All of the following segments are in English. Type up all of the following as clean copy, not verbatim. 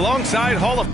alongside Hall of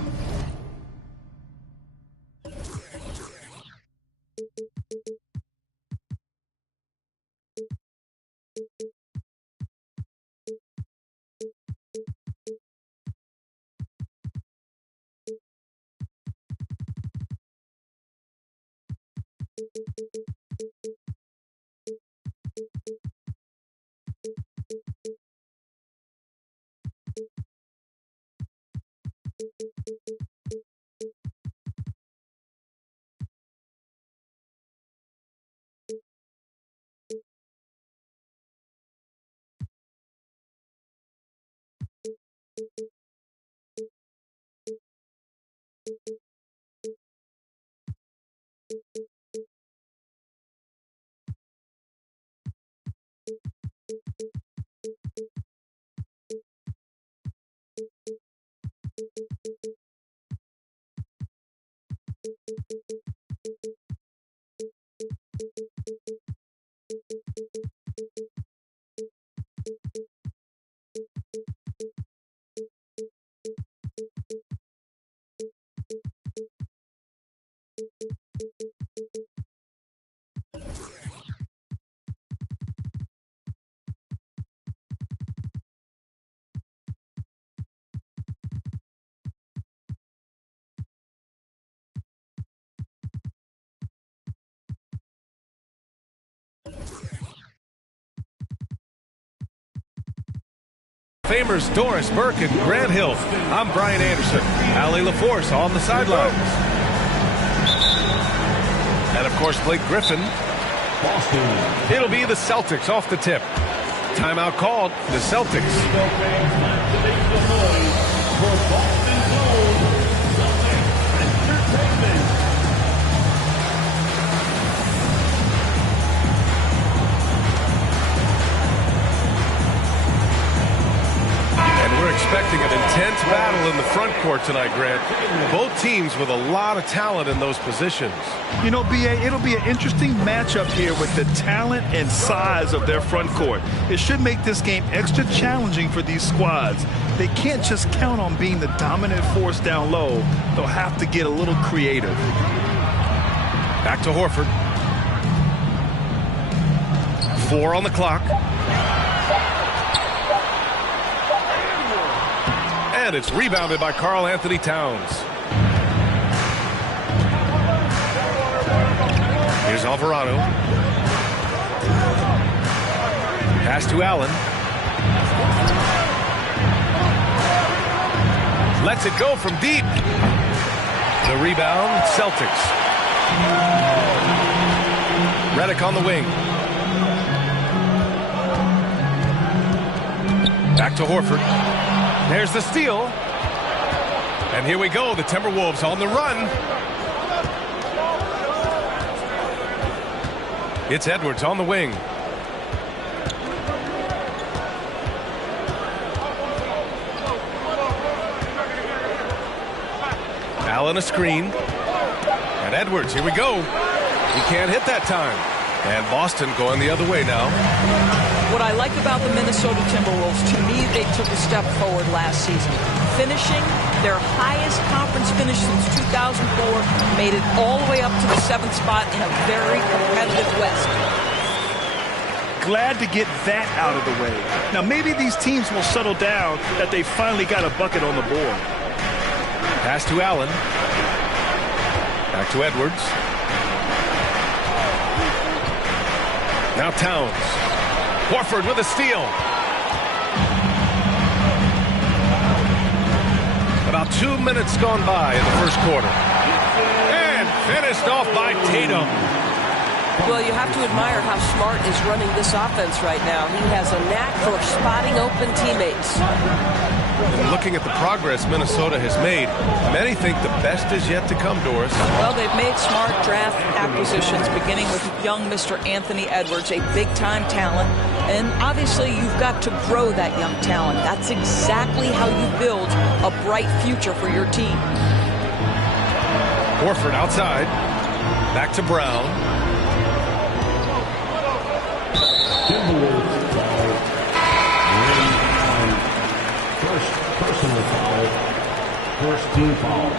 Famers Doris Burke and Grant Hill. I'm Brian Anderson. Allie LaForce on the sidelines. And, of course, Blake Griffin. Boston. It'll be the Celtics off the tip. Timeout called. The Celtics. Expecting an intense battle in the front court tonight, Grant. Both teams with a lot of talent in those positions. You know, B.A., it'll be an interesting matchup here with the talent and size of their front court. It should make this game extra challenging for these squads. They can't just count on being the dominant force down low. They'll have to get a little creative. Back to Horford. 4 on the clock. And it's rebounded by Karl Anthony Towns. Here's Alvarado. Pass to Allen. Lets it go from deep. The rebound, Celtics. Redick on the wing. Back to Horford. There's the steal. And here we go, the Timberwolves on the run. It's Edwards on the wing. Allen a screen. And Edwards, here we go. He can't hit that time. And Boston going the other way now. What I like about the Minnesota Timberwolves, to me, they took a step forward last season. Finishing their highest conference finish since 2004, made it all the way up to the 7th spot in a very competitive West. Glad to get that out of the way. Now, maybe these teams will settle down that they finally got a bucket on the board. Pass to Allen. Back to Edwards. Now Towns. Horford with a steal. About 2 minutes gone by in the first quarter. And finished off by Tatum. Well, you have to admire how Smart is running this offense right now. He has a knack for spotting open teammates. And looking at the progress Minnesota has made, many think the best is yet to come, Doris. Well, they've made smart draft acquisitions, beginning with young Mr. Anthony Edwards, a big-time talent. And obviously, you've got to grow that young talent. That's exactly how you build a bright future for your team. Horford outside. Back to Brown. First team foul.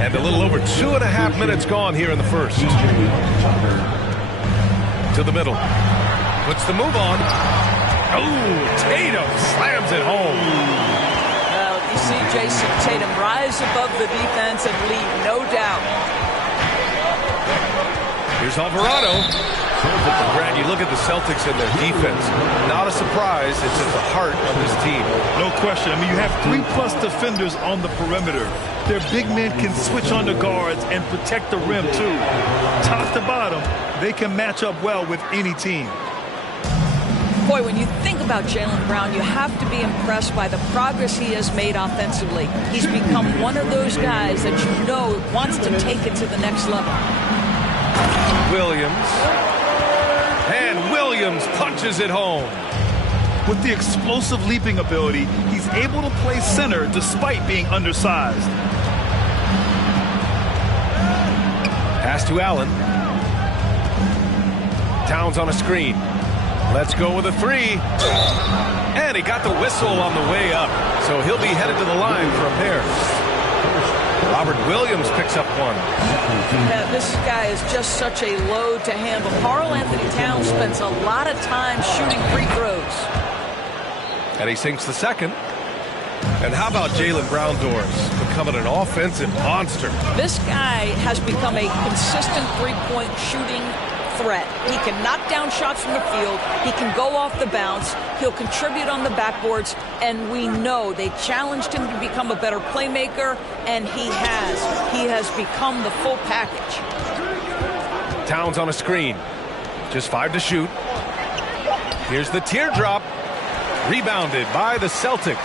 And a little over 2.5 minutes gone here in the first. To the middle. Puts the move on. Oh, Tatum slams it home. You see Jason Tatum rise above the defense and lead, no doubt. Here's Alvarado. Brad, you look at the Celtics and their defense. Not a surprise. It's at the heart of this team. No question. I mean, you have 3+ defenders on the perimeter. Their big men can switch on the guards and protect the rim, too. Top to bottom, they can match up well with any team. Boy, when you think about Jaylen Brown, you have to be impressed by the progress he has made offensively. He's become one of those guys that you know wants to take it to the next level. Williams. And Williams punches it home. With the explosive leaping ability, he's able to play center despite being undersized. Pass to Allen. Towns on a screen. Let's go with a three. And he got the whistle on the way up. So he'll be headed to the line for a pair. Robert Williams picks up one. Yeah, this guy is just such a load to handle. Karl-Anthony Towns spends a lot of time shooting free throws. And he sinks the second. And how about Jaylen Brown doors? Becoming an offensive monster. This guy has become a consistent three-point shooting threat. He can knock down shots from the field. He can go off the bounce. He'll contribute on the backboards. And we know they challenged him to become a better playmaker, and he has. He has become the full package. Towns on a screen. Just 5 to shoot. Here's the teardrop. Rebounded by the Celtics.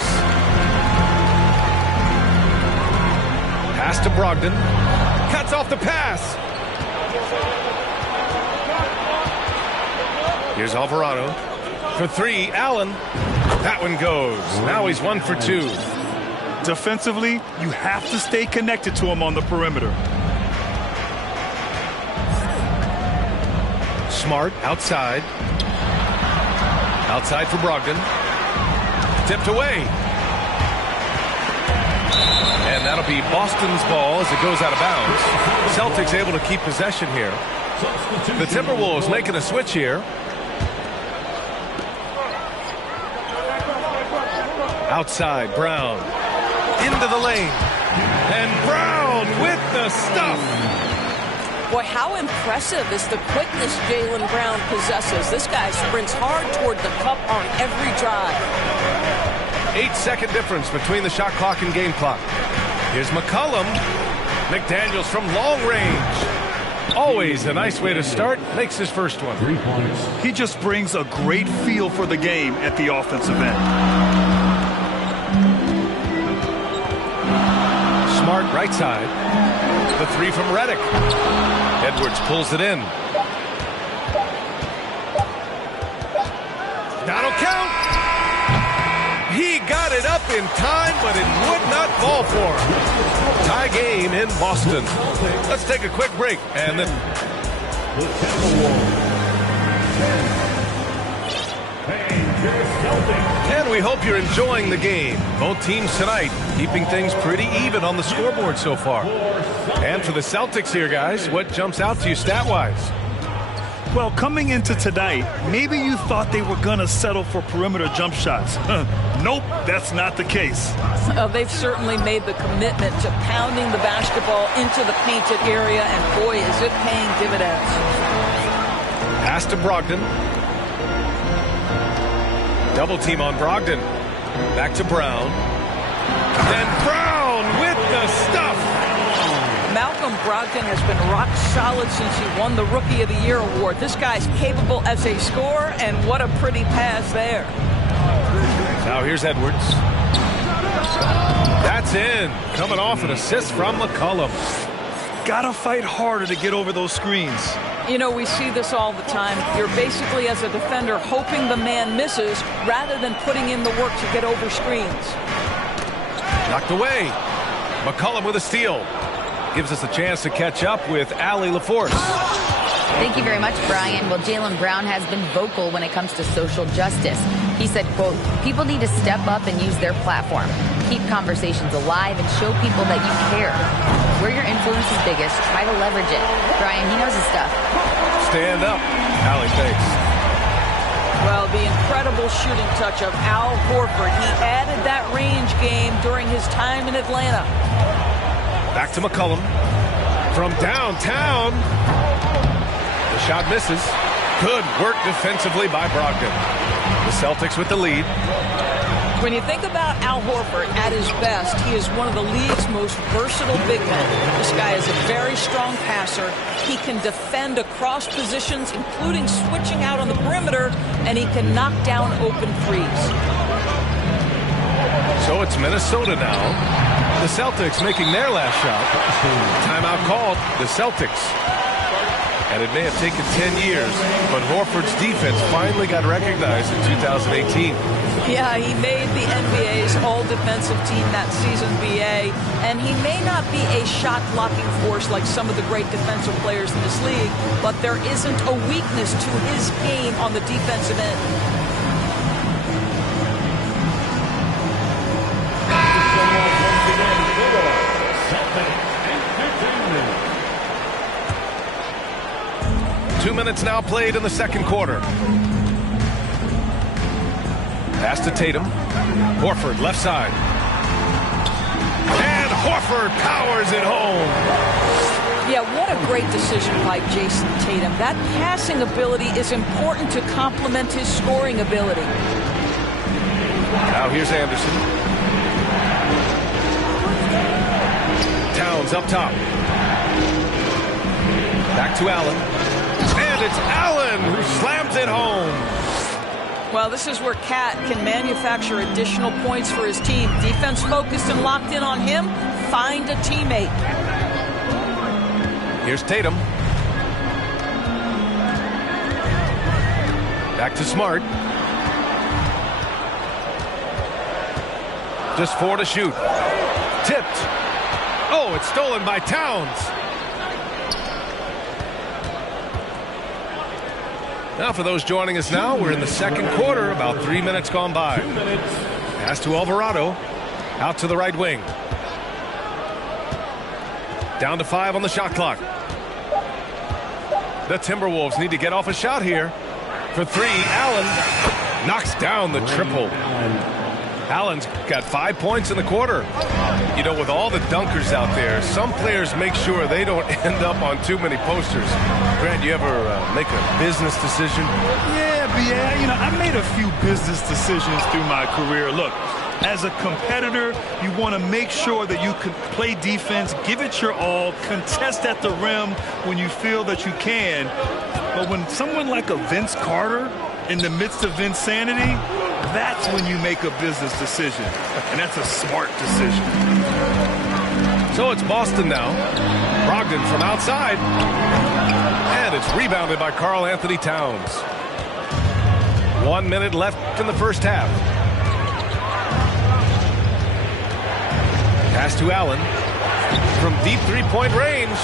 Pass to Brogdon. Cuts off the pass. Here's Alvarado. For three, Allen. That one goes. Now he's 1 for 2. Defensively, you have to stay connected to him on the perimeter. Smart outside. Outside for Brogdon. Tipped away. And that'll be Boston's ball as it goes out of bounds. Celtics able to keep possession here. The Timberwolves making a switch here. Outside, Brown. Into the lane. And Brown with the stuff. Boy, how impressive is the quickness Jaylen Brown possesses. This guy sprints hard toward the cup on every drive. 8-second difference between the shot clock and game clock. Here's McCollum. McDaniels from long range. Always a nice way to start. Makes his first one. 3 points. He just brings a great feel for the game at the offensive end. Smart right side. The three from Redick. Edwards pulls it in. That'll count. He got it up in time, but it would not fall for him. Tie game in Boston. Let's take a quick break and then. The Timberwolves. 10. And we hope you're enjoying the game. Both teams tonight keeping things pretty even on the scoreboard so far. And for the Celtics here, guys, what jumps out to you stat-wise? Well, coming into tonight, maybe you thought they were going to settle for perimeter jump shots. Nope, that's not the case. They've certainly made the commitment to pounding the basketball into the painted area, and boy, is it paying dividends. Pass to Brogdon. Double team on Brogdon. Back to Brown. And Brown with the stuff. Malcolm Brogdon has been rock solid since he won the Rookie of the Year award. This guy's capable as a scorer, and what a pretty pass there. Now here's Edwards. That's in. Coming off an assist from McCollum. Gotta fight harder to get over those screens. You know, we see this all the time. You're basically, as a defender, hoping the man misses rather than putting in the work to get over screens. Knocked away. McCollum with a steal. Gives us a chance to catch up with Allie LaForce. Thank you very much, Brian. Well, Jaylen Brown has been vocal when it comes to social justice. He said, quote, people need to step up and use their platform. Keep conversations alive and show people that you care. Where your influence is biggest, try to leverage it. Brian, he knows his stuff. Stand up, Allie Fakes. Well, the incredible shooting touch of Al Horford. He added that range game during his time in Atlanta. Back to McCollum. From downtown. The shot misses. Good work defensively by Brogdon. The Celtics with the lead. When you think about Al Horford at his best, he is one of the league's most versatile big men. This guy is a very strong passer. He can defend across positions, including switching out on the perimeter, and he can knock down open threes. So it's Minnesota now. The Celtics making their last shot. Timeout called. The Celtics. And it may have taken 10 years, but Horford's defense finally got recognized in 2018. Yeah, he made the NBA's all-defensive team that season, BA, and he may not be a shot-blocking force like some of the great defensive players in this league, but there isn't a weakness to his game on the defensive end. Two minutes now played in the second quarter. Pass to Tatum. Horford left side. And Horford powers it home. Yeah, what a great decision by Jason Tatum. That passing ability is important to complement his scoring ability. Now here's Anderson. Towns up top. Back to Allen. And it's Allen who slams it home. Well, this is where Cat can manufacture additional points for his team. Defense focused and locked in on him. Find a teammate. Here's Tatum. Back to Smart. Just 4 to shoot. Tipped. Oh, it's stolen by Towns. Now for those joining us now, we're in the second quarter, about 3 minutes gone by. Pass to Alvarado, out to the right wing. Down to 5 on the shot clock. The Timberwolves need to get off a shot here. For 3, Allen knocks down the triple. Allen's got 5 points in the quarter. You know, with all the dunkers out there, some players make sure they don't end up on too many posters. Grant, you ever make a business decision? Yeah, B.A., you know, I made a few business decisions through my career. Look, as a competitor, you want to make sure that you can play defense, give it your all, contest at the rim when you feel that you can. But when someone like a Vince Carter in the midst of insanity, that's when you make a business decision. And that's a smart decision. So it's Boston now. Brogdon from outside. And it's rebounded by Karl Anthony Towns. 1 minute left in the first half. Pass to Allen. From deep three-point range.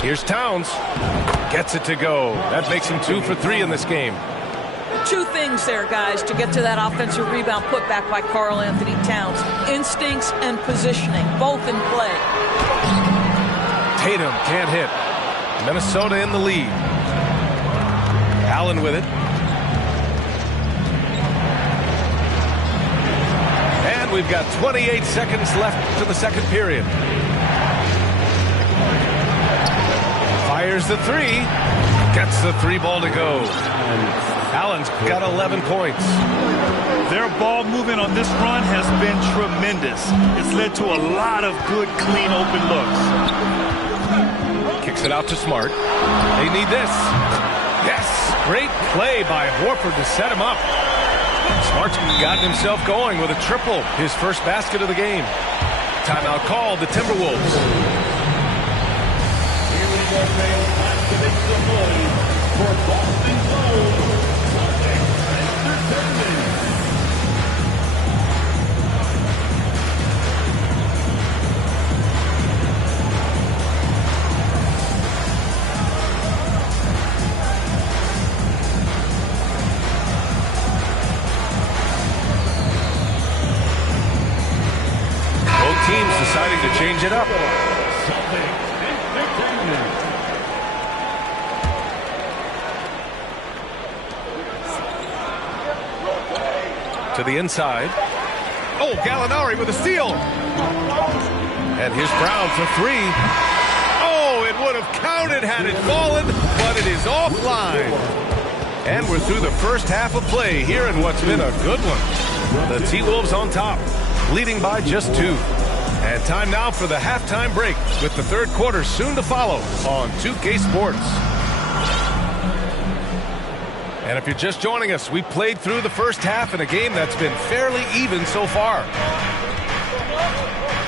Here's Towns. Gets it to go. That makes him 2 for 3 in this game. 2 things there, guys, to get to that offensive rebound put back by Karl Anthony Towns. Instincts and positioning, both in play. Tatum can't hit. Minnesota in the lead. Allen with it. And we've got 28 seconds left to the second period. Fires the 3. Gets the 3 ball to go. Allen's got 11 points. Their ball movement on this run has been tremendous. It's led to a lot of good, clean, open looks. Kicks it out to Smart. They need this. Yes! Great play by Horford to set him up. Smart's gotten himself going with a triple. His first basket of the game. Timeout called, the Timberwolves. Here we go, fans. Time to make some noise for Boston Gold. deciding to change it up. Celtics Entertainment. To the inside. Oh, Gallinari with a steal. And here's Brown for three. Oh, it would have counted had it fallen, but it is offline. And we're through the first half of play here in what's been a good one. The T-Wolves on top, leading by just 2. And time now for the halftime break, with the third quarter soon to follow on 2K Sports. And if you're just joining us, we played through the first half in a game that's been fairly even so far.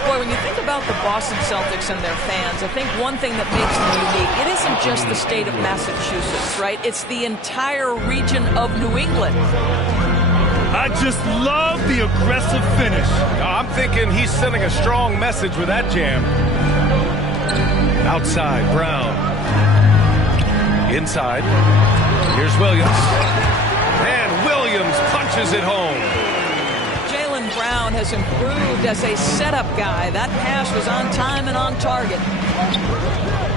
Boy, when you think about the Boston Celtics and their fans, I think one thing that makes them unique, it isn't just the state of Massachusetts, right? It's the entire region of New England. I just love the aggressive finish. I'm thinking he's sending a strong message with that jam. Outside, Brown. Inside. Here's Williams. And Williams punches it home. Jaylen Brown has improved as a setup guy. That pass was on time and on target.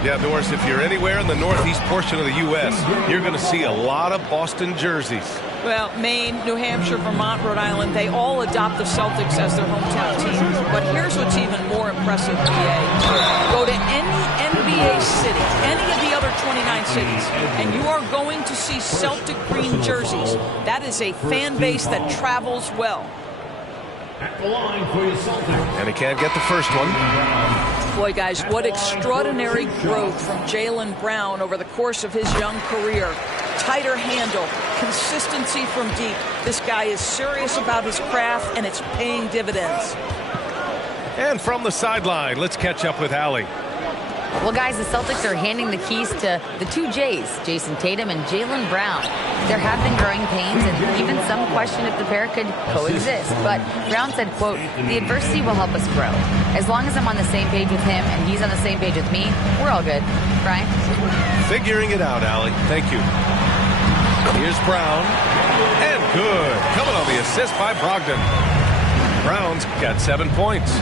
Yeah, Norris, if you're anywhere in the northeast portion of the U.S., you're going to see a lot of Boston jerseys. Well, Maine, New Hampshire, Vermont, Rhode Island, they all adopt the Celtics as their hometown team. But here's what's even more impressive, BA. Go to any NBA city, any of the other 29 cities, and you are going to see Celtic green jerseys. That is a fan base that travels well. At the line for your Celtics. And he can't get the first one. Boy, guys, what extraordinary growth from Jaylen Brown over the course of his young career. Tighter handle, consistency from deep. This guy is serious about his craft, and it's paying dividends. And from the sideline, let's catch up with Allie. Well, guys, the Celtics are handing the keys to the 2 J's, Jason Tatum and Jaylen Brown. There have been growing pains and even some question if the pair could coexist. But Brown said, quote, "The adversity will help us grow. As long as I'm on the same page with him and he's on the same page with me, we're all good." Brian? Figuring it out, Allie. Thank you. Here's Brown. And good. Coming on the assist by Brogdon. Brown's got 7 points.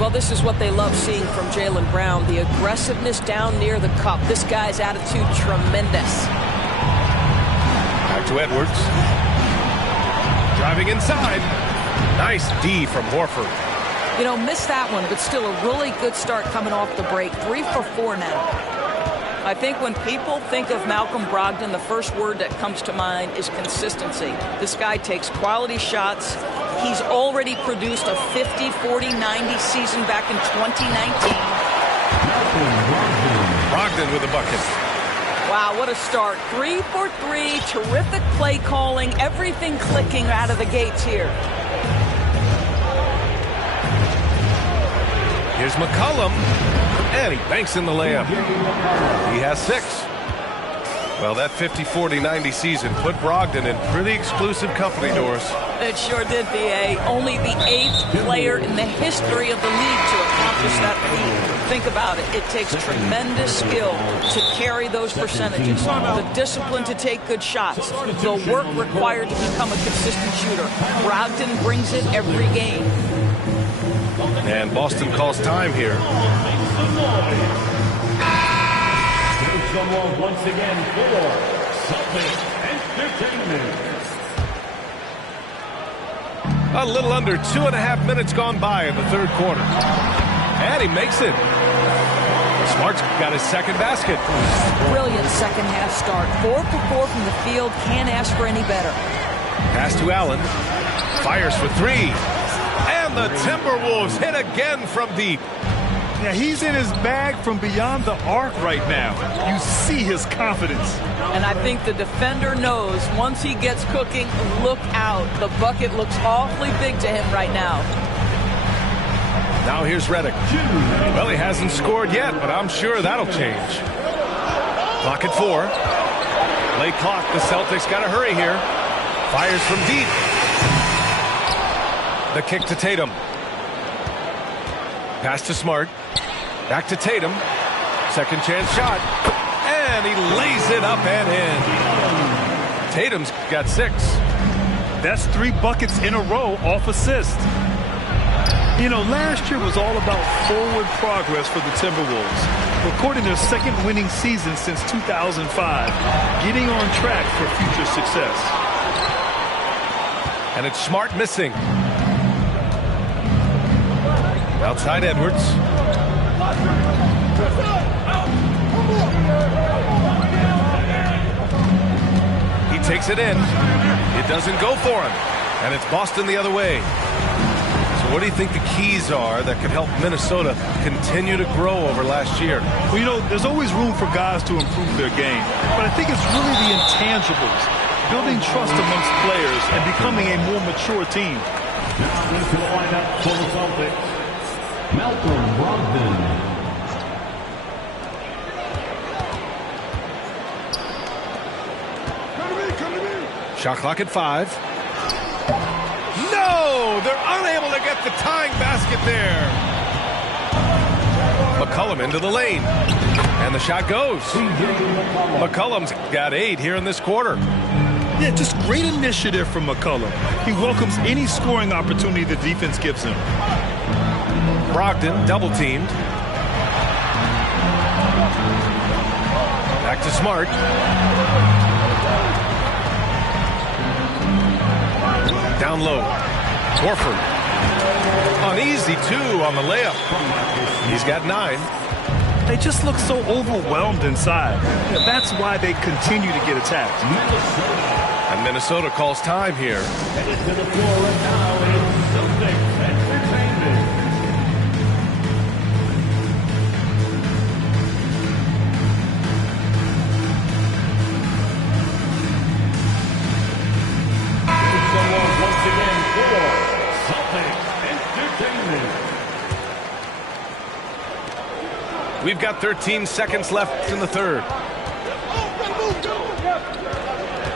Well, this is what they love seeing from Jaylen Brown, the aggressiveness down near the cup. This guy's attitude, tremendous. Back to Edwards. Driving inside. Nice D from Horford. You know, missed that one, but still a really good start coming off the break. 3 for 4 now. I think when people think of Malcolm Brogdon, the first word that comes to mind is consistency. This guy takes quality shots. He's already produced a 50, 40, 90 season back in 2019. Brogdon with a bucket. Wow, what a start. 3 for 3, terrific play calling, everything clicking out of the gates here. Here's McCollum. And he banks in the layup. He has 6. Well, that 50, 40, 90 season put Brogdon in pretty exclusive company, Doris. It sure did, B.A. Only the 8th player in the history of the league to accomplish that feat. Think about it. It takes tremendous skill to carry those percentages. The discipline to take good shots. The work required to become a consistent shooter. Brogdon brings it every game. And Boston calls time here. Someone once again for Celtics Entertainment. A little under 2.5 minutes gone by in the third quarter. And he makes it. Smart's got his second basket. Brilliant second half start. 4 for 4 from the field. Can't ask for any better. Pass to Allen. Fires for 3. And the Timberwolves hit again from deep. Yeah, he's in his bag from beyond the arc right now. You see his confidence. And I think the defender knows once he gets cooking, look out. The bucket looks awfully big to him right now. Now here's Redick. Well, he hasn't scored yet, but I'm sure that'll change. Clock at 4. Late clock. The Celtics got to hurry here. Fires from deep. The kick to Tatum. Pass to Smart. Back to Tatum. Second chance shot. And he lays it up and in. Tatum's got 6. That's 3 buckets in a row off assist. You know, last year was all about forward progress for the Timberwolves, recording their second winning season since 2005, getting on track for future success. And it's Smart missing. Outside Edwards. He takes it in. It doesn't go for him. And it's Boston the other way. So what do you think the keys are that could help Minnesota continue to grow over last year? Well, you know, there's always room for guys to improve their game. But I think it's really the intangibles, building trust amongst players and becoming a more mature team. Now into the lineup for the Celtics, Malcolm Brogdon. Shot clock at 5. No! They're unable to get the tying basket there. McCollum into the lane. And the shot goes. McCollum's got 8 here in this quarter. Yeah, just great initiative from McCollum. He welcomes any scoring opportunity the defense gives him. Brogdon double teamed. Back to Smart. Down low. Horford. Uneasy, 2 on the layup. He's got 9. They just look so overwhelmed inside. Yeah, that's why they continue to get attacked. And Minnesota calls time here. Headed to the floor right now is Celtics Entertainment. Once again for Celtics Entertainment. We've got 13 seconds left in the third.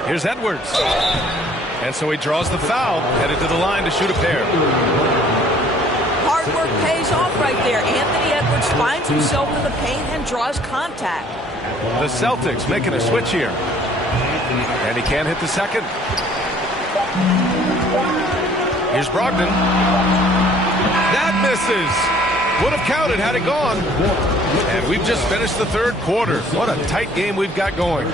Here's Edwards. And so he draws the foul, headed to the line to shoot a pair. Hard work pays off right there. Anthony Edwards finds himself in the paint and draws contact. The Celtics making a switch here. And he can't hit the second. Here's Brogdon. That misses. Would have counted had it gone. And we've just finished the third quarter. What a tight game we've got going.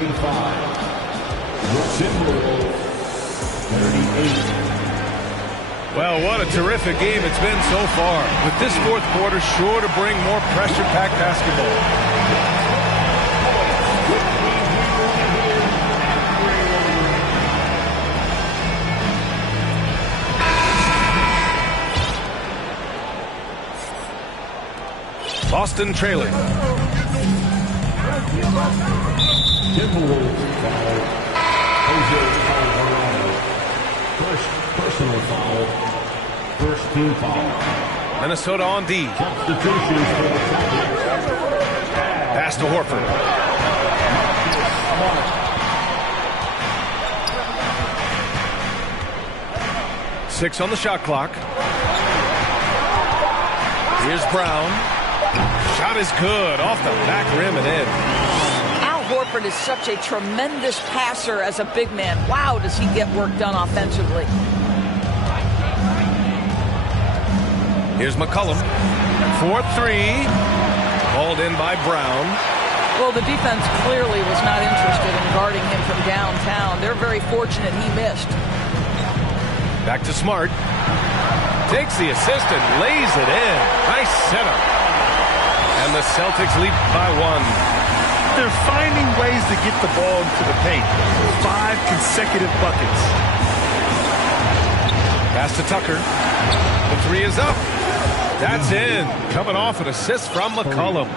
Well, what a terrific game it's been so far. With this fourth quarter sure to bring more pressure-packed basketball. Boston trailing. Timberwolves foul. Jose Alvarado. First personal foul. First team foul. Minnesota on D. Substitutions for the Celtics. Pass to Horford. 6 on the shot clock. Here's Brown. Shot is good. Off the back rim and in. Al Horford is such a tremendous passer as a big man. Wow, does he get work done offensively. Here's McCollum. 4-3. Called in by Brown. Well, the defense clearly was not interested in guarding him from downtown. They're very fortunate he missed. Back to Smart. Takes the assist and lays it in. Nice setup. And the Celtics lead by 1. They're finding ways to get the ball into the paint. 5 consecutive buckets. Pass to Tucker. The 3 is up. That's in. Coming off an assist from McCollum.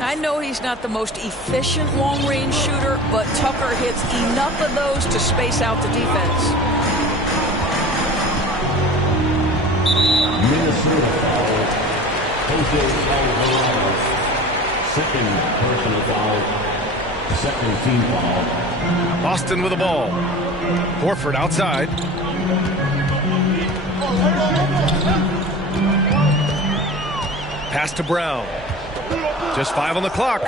I know he's not the most efficient long-range shooter, but Tucker hits enough of those to space out the defense. Minnesota foul. Jose Alvarado. Second personal foul. Second team foul. Boston with the ball. Horford outside. Pass to Brown. Just 5 on the clock.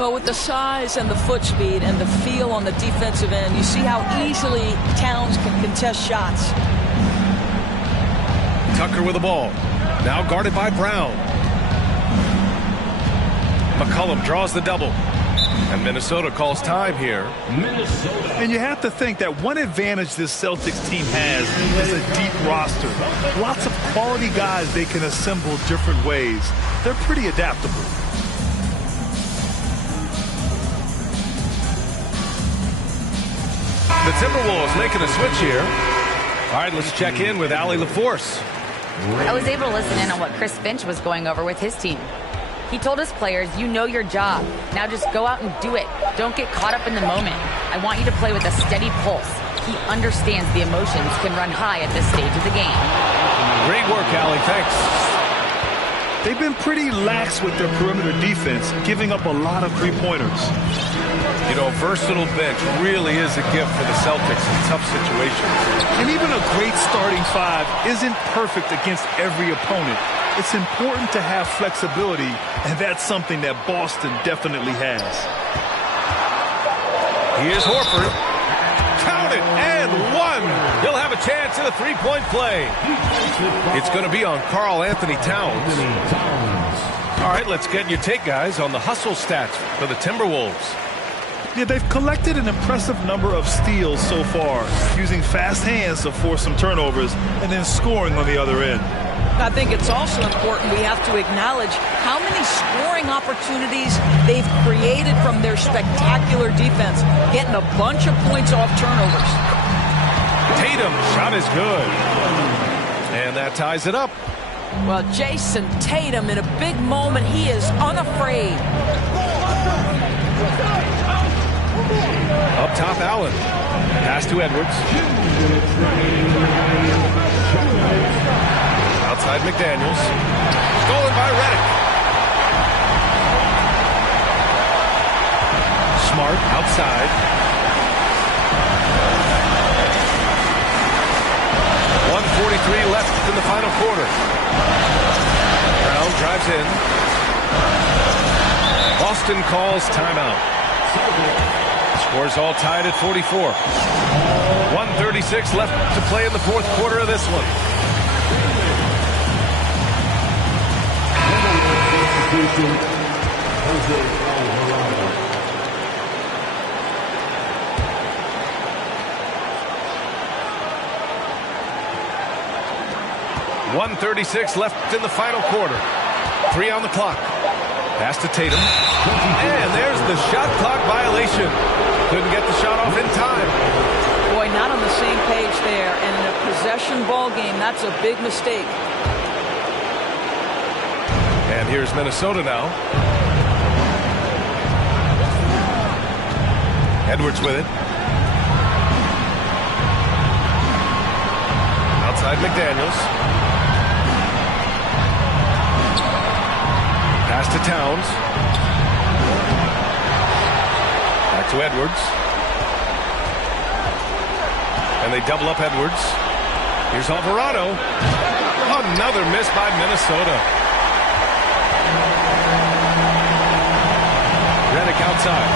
Well, with the size and the foot speed and the feel on the defensive end, you see how easily Towns can contest shots. Tucker with the ball. Now guarded by Brown. McCollum draws the double. And Minnesota calls time here. And you have to think that one advantage this Celtics team has is a deep roster. Lots of quality guys they can assemble different ways. They're pretty adaptable. The Timberwolves making a switch here. All right, let's check in with Allie LaForce. I was able to listen in on what Chris Finch was going over with his team. He told his players, you know your job. Now just go out and do it. Don't get caught up in the moment. I want you to play with a steady pulse. He understands the emotions can run high at this stage of the game. Great work, Allie. Thanks. They've been pretty lax with their perimeter defense, giving up a lot of three-pointers. You know, a versatile bench really is a gift for the Celtics in tough situations. And even a great starting five isn't perfect against every opponent. It's important to have flexibility, and that's something that Boston definitely has. Here's Horford. Count it, and one. He'll have a chance in a three-point play. It's going to be on Karl Anthony Towns. All right, let's get your take, guys, on the hustle stats for the Timberwolves. Yeah, they've collected an impressive number of steals so far, using fast hands to force some turnovers and then scoring on the other end. I think it's also important we have to acknowledge how many scoring opportunities they've created from their spectacular defense, getting a bunch of points off turnovers. Tatum, shot is good. And that ties it up. Well, Jason Tatum, in a big moment, he is unafraid. Up top, Allen. Pass to Edwards. Outside McDaniels. Stolen by Redick. Smart outside. 1:43 left in the final quarter. Brown drives in. Boston calls timeout. Scores all tied at 44. 1:36 left to play in the fourth quarter of this one. Jose Alvarado. 1:36 left in the final quarter. 3 on the clock. Pass to Tatum. And there's the shot clock violation. Couldn't get the shot off in time. Boy, not on the same page there. And in a possession ball game, that's a big mistake. And here's Minnesota now. Edwards with it. Outside McDaniels. Pass to Towns. Back to Edwards. And they double up Edwards. Here's Alvarado. Another miss by Minnesota. Redick outside.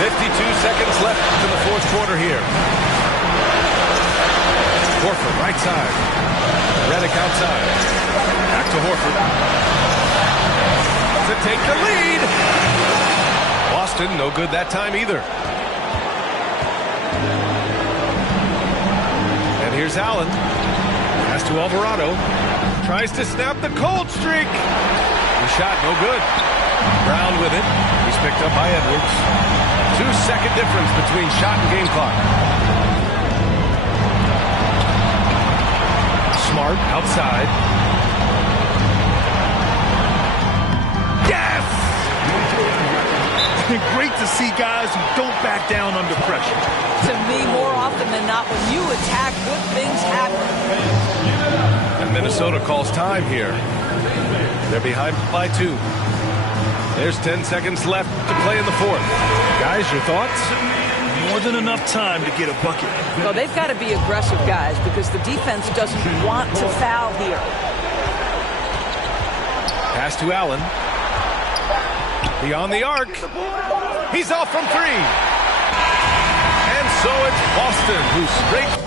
52 seconds left in the fourth quarter here. Horford right side. Redick outside. Back to Horford. To take the lead. Boston no good that time either. And here's Allen. Pass to Alvarado. Tries to snap the cold streak. The shot no good. Brown with it. He's picked up by Edwards. 2-second difference between shot and game clock. Smart outside. Yes! Great to see guys who don't back down under pressure. To me, more often than not, when you attack, good things happen. And Minnesota calls time here. They're behind by 2. There's 10 seconds left to play in the fourth. Guys, your thoughts? More than enough time to get a bucket. Well, they've got to be aggressive, guys, because the defense doesn't want to foul here. Pass to Allen. Beyond the arc. He's off from three. And so it's Boston who straight